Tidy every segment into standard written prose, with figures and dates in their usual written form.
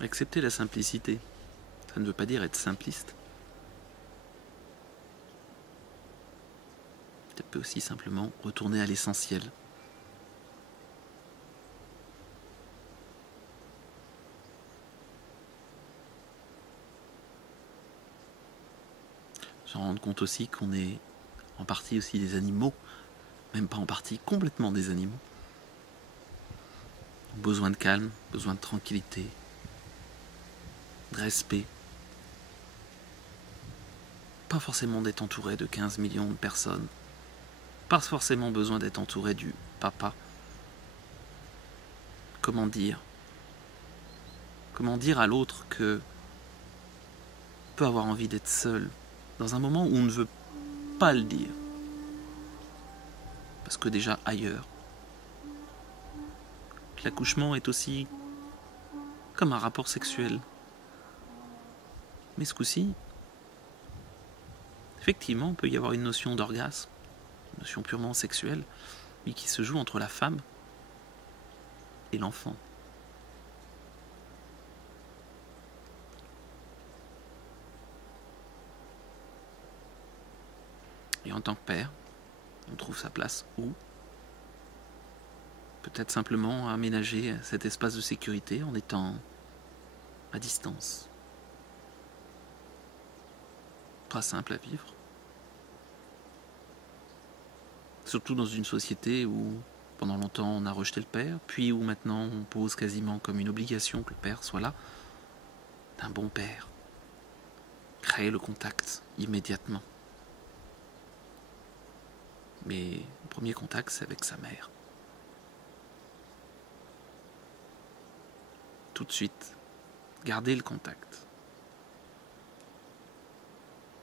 Accepter la simplicité, ça ne veut pas dire être simpliste. Ça peut aussi simplement retourner à l'essentiel. Se rendre compte aussi qu'on est en partie aussi des animaux, même pas en partie, complètement des animaux. Besoin de calme, besoin de tranquillité, de respect. Pas forcément d'être entouré de 15 millions de personnes. Pas forcément besoin d'être entouré du papa. Comment dire à l'autre que peut avoir envie d'être seul dans un moment où on ne veut pas le dire. Parce que déjà ailleurs, l'accouchement est aussi comme un rapport sexuel. Mais ce coup-ci, effectivement, il peut y avoir une notion d'orgasme, une notion purement sexuelle, mais qui se joue entre la femme et l'enfant. Et en tant que père, on trouve sa place où? Peut-être simplement aménager cet espace de sécurité en étant à distance. Pas simple à vivre. Surtout dans une société où pendant longtemps on a rejeté le père, puis où maintenant on pose quasiment comme une obligation que le père soit là. Un bon père. Créer le contact immédiatement. Mais le premier contact, c'est avec sa mère. Tout de suite, garder le contact.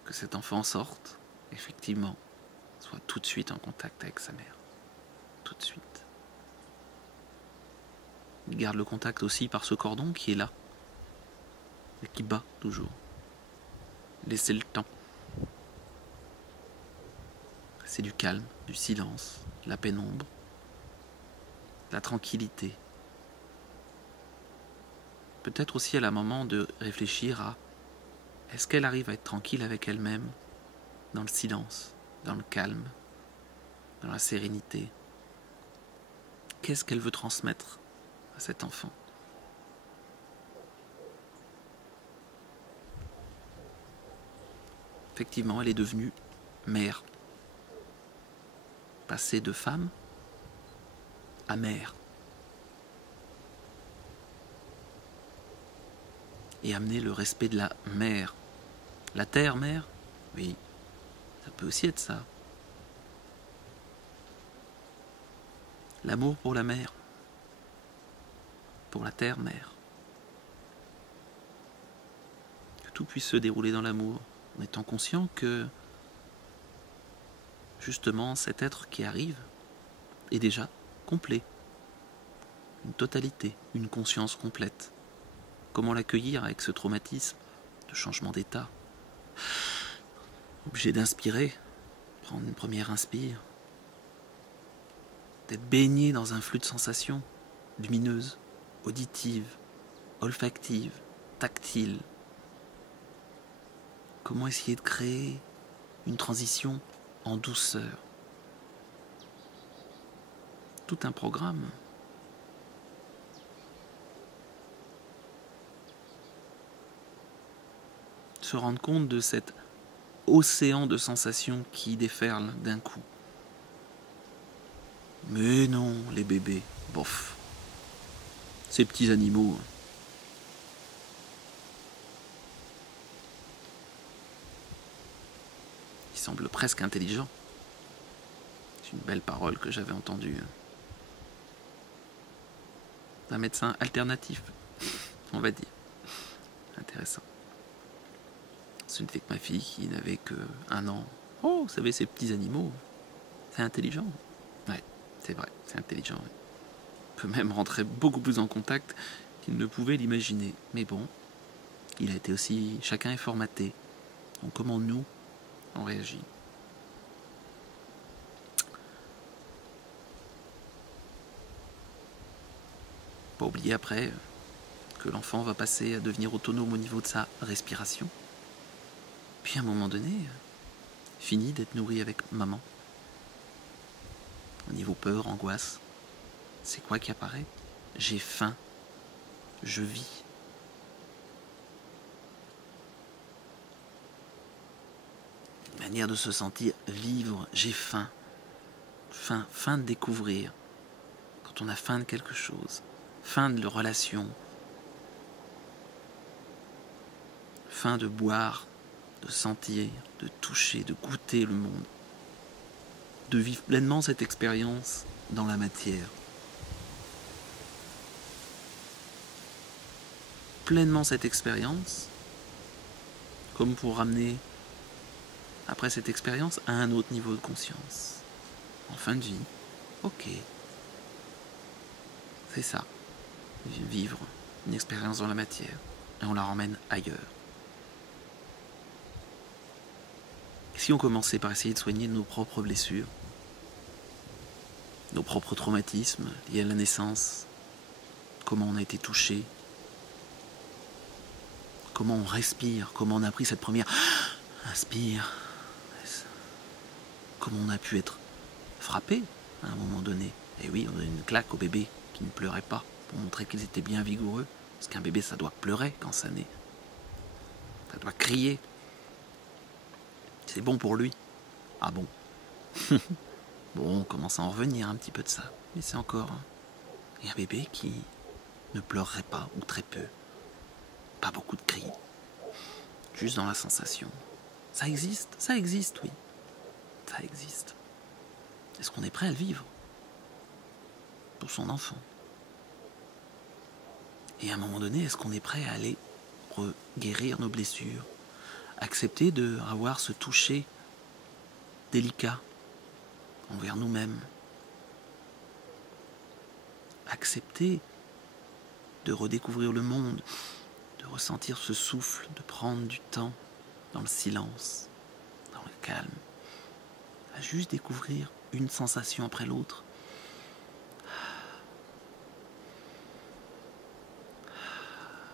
Que cet enfant sorte, effectivement, soit tout de suite en contact avec sa mère. Tout de suite. Il garde le contact aussi par ce cordon qui est là. Et qui bat toujours. Laissez le temps. C'est du calme, du silence, la pénombre, la tranquillité. Peut-être aussi à la moment de réfléchir à est-ce qu'elle arrive à être tranquille avec elle-même, dans le silence, dans le calme, dans la sérénité. Qu'est-ce qu'elle veut transmettre à cet enfant? Effectivement, elle est devenue mère. Passée de femme à mère. Et amener le respect de la mère. La terre-mère, oui, ça peut aussi être ça. L'amour pour la mère, pour la terre-mère. Que tout puisse se dérouler dans l'amour, en étant conscient que, justement, cet être qui arrive est déjà complet. Une totalité, une conscience complète. Comment l'accueillir avec ce traumatisme de changement d'état? Obligé d'inspirer, prendre une première inspire, d'être baigné dans un flux de sensations lumineuses, auditives, olfactives, tactiles. Comment essayer de créer une transition en douceur? Tout un programme. Se rendre compte de cet océan de sensations qui déferle d'un coup. Mais non, les bébés, bof. Ces petits animaux. Ils semblent presque intelligents. C'est une belle parole que j'avais entendue d'un médecin alternatif, on va dire. Intéressant. Ce n'était que ma fille qui n'avait que 1 an. Oh, vous savez, ces petits animaux, c'est intelligent. Ouais, c'est vrai, c'est intelligent. Ouais. On peut même rentrer beaucoup plus en contact qu'il ne pouvait l'imaginer. Mais bon, il a été aussi... Chacun est formaté. Donc comment nous, on réagit? Pas oublier après que l'enfant va passer à devenir autonome au niveau de sa respiration. Puis à un moment donné, fini d'être nourri avec maman. Au niveau peur, angoisse, c'est quoi qui apparaît? J'ai faim, je vis. Une manière de se sentir vivre, j'ai faim. Faim de découvrir. Quand on a faim de quelque chose, faim de relation, faim de boire, de sentir, de toucher, de goûter le monde, de vivre pleinement cette expérience dans la matière. Pleinement cette expérience, comme pour ramener, après cette expérience, à un autre niveau de conscience. En fin de vie, ok. C'est ça, vivre une expérience dans la matière, et on la ramène ailleurs. Si on commençait par essayer de soigner nos propres blessures, nos propres traumatismes liés à la naissance, comment on a été touché, comment on respire, comment on a pris cette première inspire, comment on a pu être frappé à un moment donné. Et oui, on a une claque au bébé qui ne pleurait pas pour montrer qu'ils étaient bien vigoureux, parce qu'un bébé ça doit pleurer quand ça naît, ça doit crier. C'est bon pour lui. Ah bon? Bon, on commence à en revenir un petit peu de ça. Mais c'est encore un bébé qui ne pleurerait pas, ou très peu. Pas beaucoup de cris. Juste dans la sensation. Ça existe, oui. Ça existe. Est-ce qu'on est prêt à le vivre? Pour son enfant. Et à un moment donné, est-ce qu'on est prêt à aller guérir nos blessures? Accepter d'avoir ce toucher délicat envers nous-mêmes. Accepter de redécouvrir le monde, de ressentir ce souffle, de prendre du temps dans le silence, dans le calme, à juste découvrir une sensation après l'autre.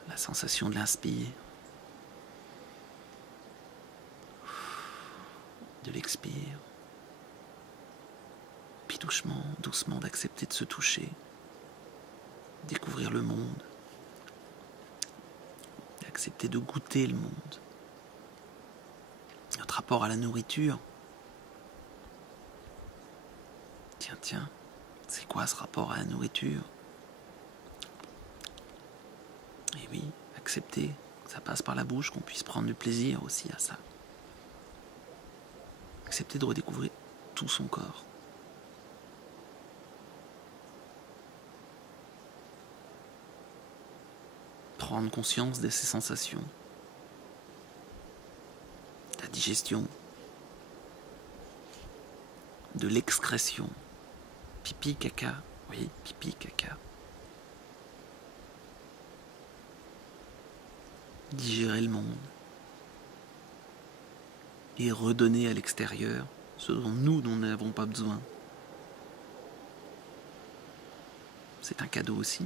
La sensation de l'inspire, de l'expire, puis doucement d'accepter de se toucher, découvrir le monde, d'accepter de goûter le monde. Notre rapport à la nourriture. Tiens, c'est quoi ce rapport à la nourriture? Et oui, accepter que ça passe par la bouche, qu'on puisse prendre du plaisir aussi à ça. Accepter de redécouvrir tout son corps. Prendre conscience de ses sensations. La digestion. De l'excrétion. Pipi, caca. Oui, pipi, caca. Digérer le monde. Et redonner à l'extérieur ce dont nous n'avons pas besoin. C'est un cadeau aussi.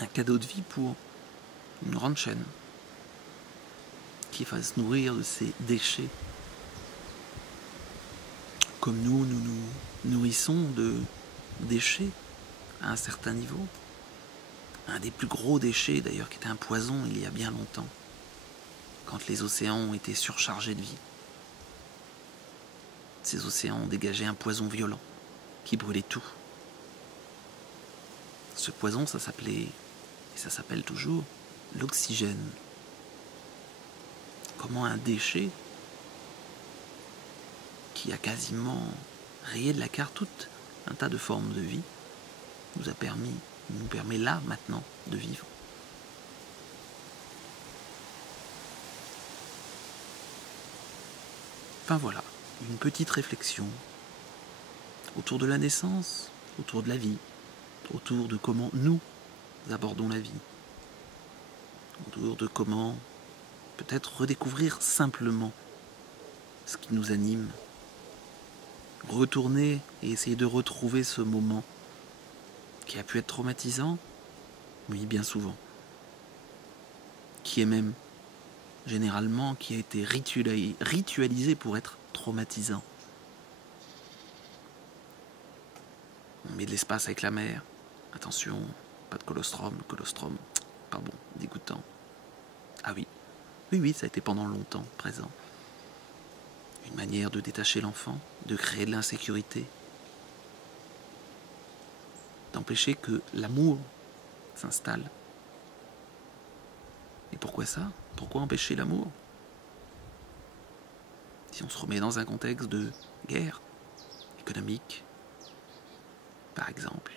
Un cadeau de vie pour une grande chaîne qui va se nourrir de ces déchets. Comme nous nous nourrissons de déchets à un certain niveau. Un des plus gros déchets d'ailleurs qui était un poison il y a bien longtemps, quand les océans ont été surchargés de vie. Ces océans ont dégagé un poison violent qui brûlait tout. Ce poison, ça s'appelait, et ça s'appelle toujours, l'oxygène. Comment un déchet qui a quasiment rayé de la carte tout un tas de formes de vie nous permet là, maintenant, de vivre. Enfin voilà, une petite réflexion autour de la naissance, autour de la vie, autour de comment nous abordons la vie, autour de comment peut-être redécouvrir simplement ce qui nous anime, retourner et essayer de retrouver ce moment qui a pu être traumatisant, oui, bien souvent, qui est même généralement qui a été ritualisé pour être traumatisant. On met de l'espace avec la mer. Attention, pas de colostrum. Le colostrum, pas bon, dégoûtant. Ah oui, oui, ça a été pendant longtemps présent. Une manière de détacher l'enfant, de créer de l'insécurité, d'empêcher que l'amour s'installe. Et pourquoi ça? Pourquoi empêcher l'amour? Si on se remet dans un contexte de guerre économique, par exemple,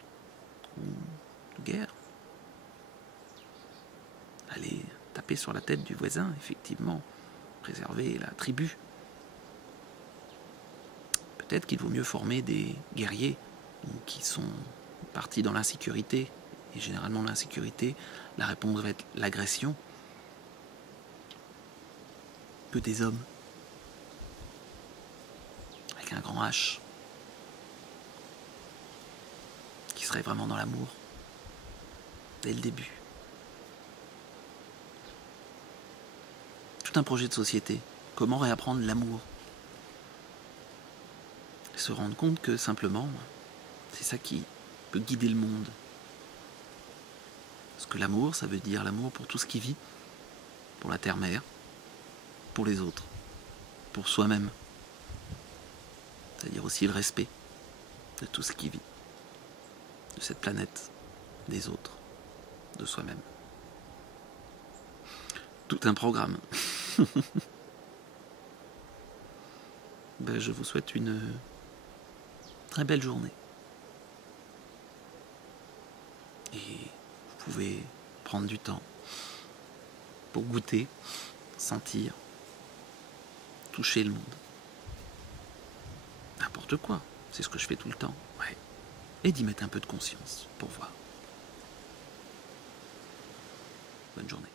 ou de guerre, aller taper sur la tête du voisin, effectivement, préserver la tribu. Peut-être qu'il vaut mieux former des guerriers qui sont partis dans l'insécurité. Et généralement, l'insécurité, la réponse va être l'agression, que des hommes avec un grand H qui seraient vraiment dans l'amour dès le début. Tout un projet de société. Comment réapprendre l'amour? Et se rendre compte que simplement, c'est ça qui peut guider le monde. Parce que l'amour, ça veut dire l'amour pour tout ce qui vit, pour la terre-mère, pour les autres, pour soi-même. C'est-à-dire aussi le respect de tout ce qui vit, de cette planète, des autres, de soi-même. Tout un programme. Je vous souhaite une très belle journée. Et vous pouvez prendre du temps pour goûter, sentir, toucher le monde. N'importe quoi, c'est ce que je fais tout le temps. Ouais. Et d'y mettre un peu de conscience pour voir. Bonne journée.